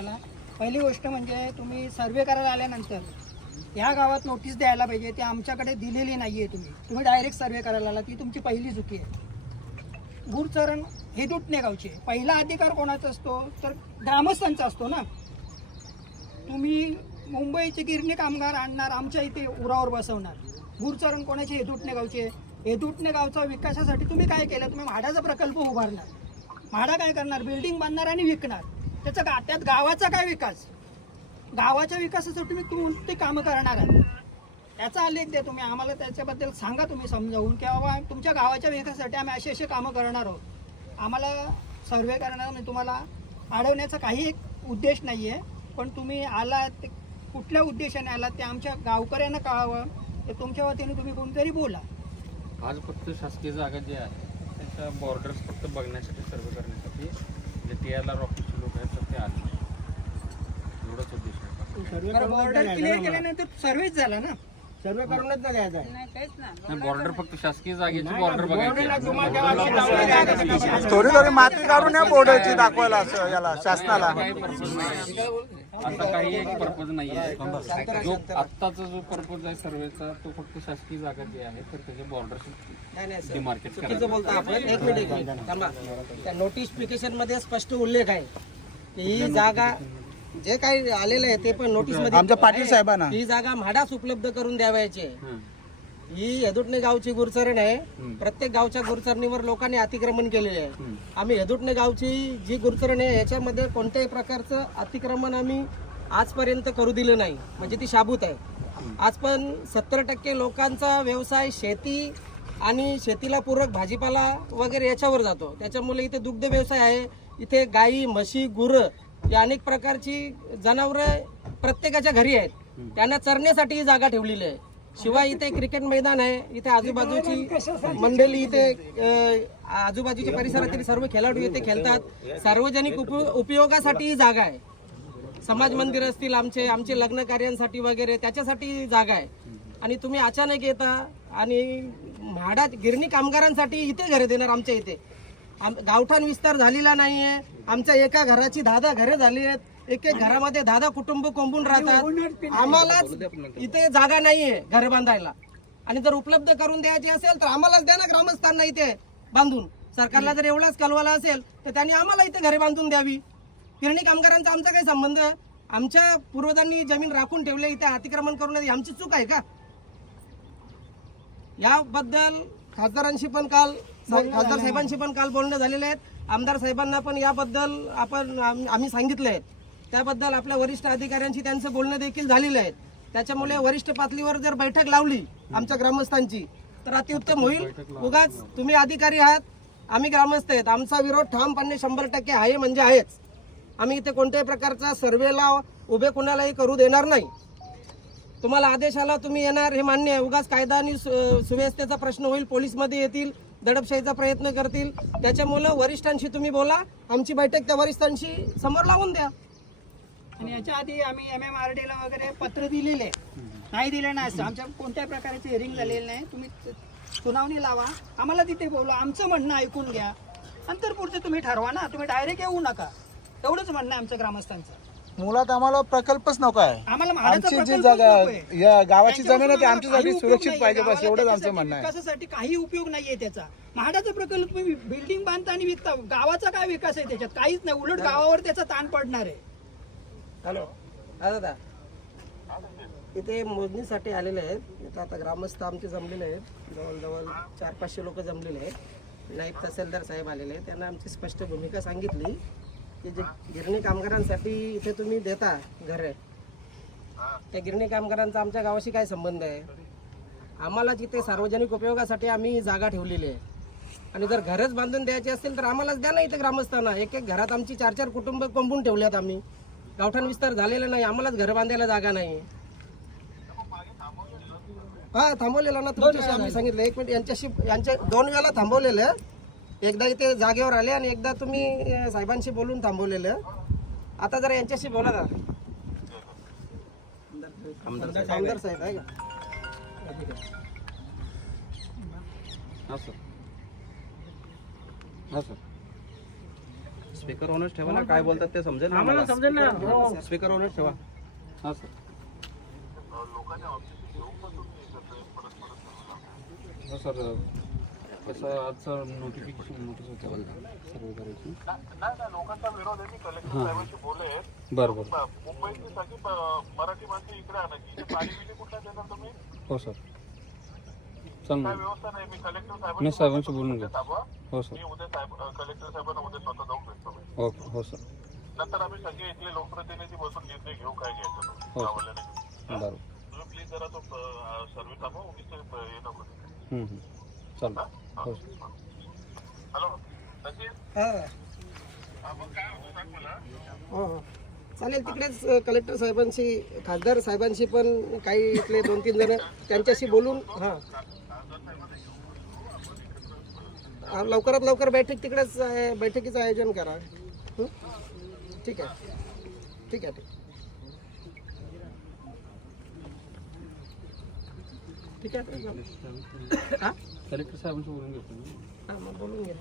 करायला पहिली गोष्ट म्हणजे तुम्ही सर्वे करायला आल्यानंतर ह्या गावात नोटीस द्यायला पाहिजे. ती आमच्याकडे दिलेली नाही आहे तुम्ही. तुम्ही डायरेक्ट सर्वे करायला आला. ती तुमची पहिली चुकी आहे. गुरचरण हे दुटणे गावचे पहिला अधिकार कोणाचा असतो? तर ग्रामस्थांचा असतो ना. तुम्ही मुंबईचे गिरणी कामगार आणणार आमच्या इथे उरावर बसवणार. गुरचरण कोणाचे? हेदुटणे गावचे हेदुटणे गावचा विकासासाठी तुम्ही काय केलं? तुम्ही म्हाडाचा प्रकल्प उभारणार म्हाडा काय करणार? बिल्डिंग बांधणार आणि विकणार. त्याचा गा त्यात गावाचा काय विकास? गावाच्या विकासासाठी तुम्ही कोणती कामं करणार आहात? त्याचा आलेख द्या तुम्ही. आम्हाला त्याच्याबद्दल सांगा तुम्ही समजावून की बाबा तुमच्या गावाच्या विकासासाठी आम्ही असे असे कामं करणार आहोत. आम्हाला सर्वे करणार म्हणजे तुम्हाला अडवण्याचा काही एक उद्देश नाही आहे पण तुम्ही आलात ते कुठल्या उद्देशाने आलात ते आमच्या गावकऱ्यांना कळावं ते तुमच्या वतीने तुम्ही कोणतरी बोला. आज फक्त शासकीय जागा जी आहे त्याच्या बॉर्डर्स फक्त बघण्यासाठी सर्व करण्यासाठी जे टी आर रॉकेट ऑफिसचे लोक आहेत तर ते आले एवढंच उद्देश आहे बॉर्डर क्लिअर केल्यानंतर सर्वेच झाला ना? सर्वे करूनच ना द्यायचा. नाही बॉर्डर फक्त शासकीय जागेची बॉर्डर बघायची थोडी थोडी माती काढून या बोर्डाची दाखवायला असं याला शासनाला. काही पर्पज नाही. आता काही एक पर्पज नाही आहे. जो आत्ताचा जो पर्पज आहे सर्वेचा तो फक्त शासकीय जागा जी आहे तर त्याचे बॉर्डर डिमार्केट चुकीचं बोलतो आपण. एक मिनिट एक मिनिट. थांबा. त्या नोटिफिकेशनमध्ये स्पष्ट उल्लेख आहे की ही जागा जे काही आलेलं आहे ते पण नोटीसमध्ये आमच्या पाटील साहेबांना. ही जागा म्हाडाच उपलब्ध करून द्यावायची आहे. ही. यदुटणे गावची गुरचरण आहे. प्रत्येक गावच्या गुरचरणीवर लोकांनी अतिक्रमण केलेले आहे. आम्ही यदुटणे गावची जी गुरचरण आहे याच्यामध्ये कोणत्याही प्रकारचं अतिक्रमण आम्ही आजपर्यंत करू दिलं नाही. म्हणजे ती शाबूत आहे. आज पण सत्तर टक्के लोकांचा व्यवसाय शेती आणि शेतीला पूरक भाजीपाला वगैरे याच्यावर जातो. त्याच्यामुळे इथे दुग्ध व्यवसाय आहे. इथे गाई म्हशी गुरं या अनेक प्रकारची जनावरं प्रत्येकाच्या घरी आहेत. त्यांना चरण्यासाठी ही जागा ठेवलेली आहे. शिवाय इथे क्रिकेट मैदान आहे इथे आजूबाजूची मंडळी इथे अ, आजूबाजूच्या परिसरातील सर्व खेळाडू इथे खेळतात. सार्वजनिक उप- उपयोगासाठी ही जागा आहे. समाज मंदिर असतील आमचे आमचे लग्न कार्यांसाठी वगैरे त्याच्यासाठी ही जागा आहे. आणि तुम्ही अचानक येता आणि म्हाडा गिरणी कामगारांसाठी इथे घरे देणार आमच्या इथे. आम गावठाण विस्तार झालेला नाहीये. आमच्या एका घराची दहा दहा घरे झाली आहेत. एक एक घरामध्ये दहा दहा कुटुंब कोंबून राहतात. आम्हालाच इथे जागा नाहीये घर बांधायला. आणि जर उपलब्ध करून द्यायची असेल तर आम्हालाच द्या ना ग्रामस्थांना इथे बांधून. सरकारला जर एवढाच कलवाला असेल तर त्यांनी आम्हाला इथे घरे बांधून द्यावी. गिरणी कामगारांचा आमचा काही संबंध आहे? आमच्या पूर्वजांनी जमीन राखून ठेवले इथे अतिक्रमण करून आमची चूक आहे का? याबद्दल खासदारांशी पण काल खासदार साहेबांशी पण काल बोलणं झालेले आहेत आमदार साहेबांना पण याबद्दल आपण आम- आम्ही सांगितलं आहे. त्याबद्दल आपल्या वरिष्ठ अधिकाऱ्यांशी त्यांचं बोलणं देखील झालेलं आहे. त्याच्यामुळे वरिष्ठ पातळीवर जर बैठक लावली आमच्या ग्रामस्थांची तर अतिउत्तम होईल. उगाच तुम्ही अधिकारी आहात आम्ही ग्रामस्थ आहेत. आमचा विरोध ठामपणे शंभर टक्के आहे म्हणजे आहेच. आम्ही इथे कोणत्याही प्रकारचा सर्वेला उभे कुणालाही करू देणार नाही. तुम्हाला आदेश आला तुम्ही येणार हे मान्य आहे. उगाच कायदा आणि सुव्यवस्थेचा प्रश्न होईल. पोलीसमध्ये येतील. दडपशाहीचा प्रयत्न करतील. त्याच्यामुळं वरिष्ठांशी तुम्ही बोला. आमची बैठक त्या वरिष्ठांशी समोर लावून द्या. आणि याच्या आधी आम्ही एम एम आर ला वगैरे पत्र दिलेले नाही दिले नाही असं. आमच्या कोणत्याही प्रकारचे हिअरिंग झालेलं नाही. तुम्ही सुनावणी लावा. आम्हाला तिथे बोलवा. आमचं म्हणणं ऐकून घ्या. नंतर पुढचं तुम्ही ठरवा ना. तुम्ही डायरेक्ट येऊ नका. एवढंच म्हणणं आहे आमच्या ग्रामस्थांचं. मुळात आम्हाला प्रकल्पच नको आहे. आम्हाला आमची जी प्रकल्पच जागा नकोय. या गावाची जमीन आहे ती काही उपयोग सुरक्षित नाहीये. पाहिजे बस गावाला एवढंच आमचं त्याच्यासाठी म्हणणं आहे. विकासासाठी काही उपयोग नाहीये त्याचा. म्हाडाचा प्रकल्प तुम्ही बिल्डिंग बांधता आणि विकता. गावाचा काय विकास आहे त्याच्यात? काहीच नाही. उलट गावावर त्याचा ताण पडणार आहे. हॅलो. हा दादा. इथे मोजणीसाठी आलेले आहेत. इथं आता ग्रामस्थ आमचे जमलेले आहेत. जवळजवळ चार पाचशे लोक जमलेले आहेत. नाईब तहसीलदार साहेब आलेले आहेत. त्यांना आमची स्पष्ट भूमिका सांगितली. की जे गिरणी कामगारांसाठी इथे तुम्ही देता घरे त्या गिरणी कामगारांचा आमच्या गावाशी काय संबंध आहे? आम्हाला जिथे सार्वजनिक उपयोगासाठी आम्ही जागा ठेवलेली आहे. आणि जर घरच बांधून द्यायची असेल तर आम्हालाच द्या ना इथे ग्रामस्थांना. एक एक घरात आमची चार चार कुटुंब कोंबून ठेवल्यात आम्ही. गावठाण विस्तार झालेला नाही आम्हालाच घर बांधायला जागा नाही. हा थांबवलेला ना तुमच्याशी आम्ही सांगितलं. एक मिनिट यांच्याशी यांच्या दोन वेळा थांबवलेलं. एकदा इथे जागेवर आले आणि एकदा तुम्ही साहेबांशी बोलून थांबवलेलं. आता जरा यांच्याशी बोला ना आमदार साहेब. आहे का? हा सर. हा सर. स्पीकर ऑनच ठेवा ना काय बोलतात ते समजेल ना आम्हाला समजेल ना. स्पीकर ऑनच ठेवा. हां सर. हो सर. कसं आजचं नोटिफिकेशन नोटीस होतं सर्व करायची. हां. बरं बरं मराठी माणसं इकडे आणायची इथे पाणी बिणी कुठला देणार तुम्ही हो सर. सांग ना व्यवस्था नाही मी कलेक्टर मी साहेबांशी बोलून घेतो. थांबा हो सर. मी उद्या साहेब कलेक्टर साहेबांना उद्या स्वतः जाऊन भेटतो मी. ओके. हो सर. नंतर आम्ही सगळे इथले लोकप्रतिनिधी बसून निर्णय घेऊ काय घ्यायचं तो. हो. गावाला बरं तुम्ही प्लीज जरा तो सर्व्हिस थांबा उगीच ते, हे नको. चालेल हो. हा. हा, चालेल तिकडेच कलेक्टर साहेबांशी खासदार साहेबांशी पण काही इथले दोन तीन जण त्यांच्याशी बोलून हां. लवकरात लवकर बैठक तिकडेच बैठकीचं आयोजन करा. हं? ठीक आहे. ठीक आहे ठीक. ठीक आहे हां कलेक्टर साहेबांशी बोलून घेतो मी हां मग बोलून घ्या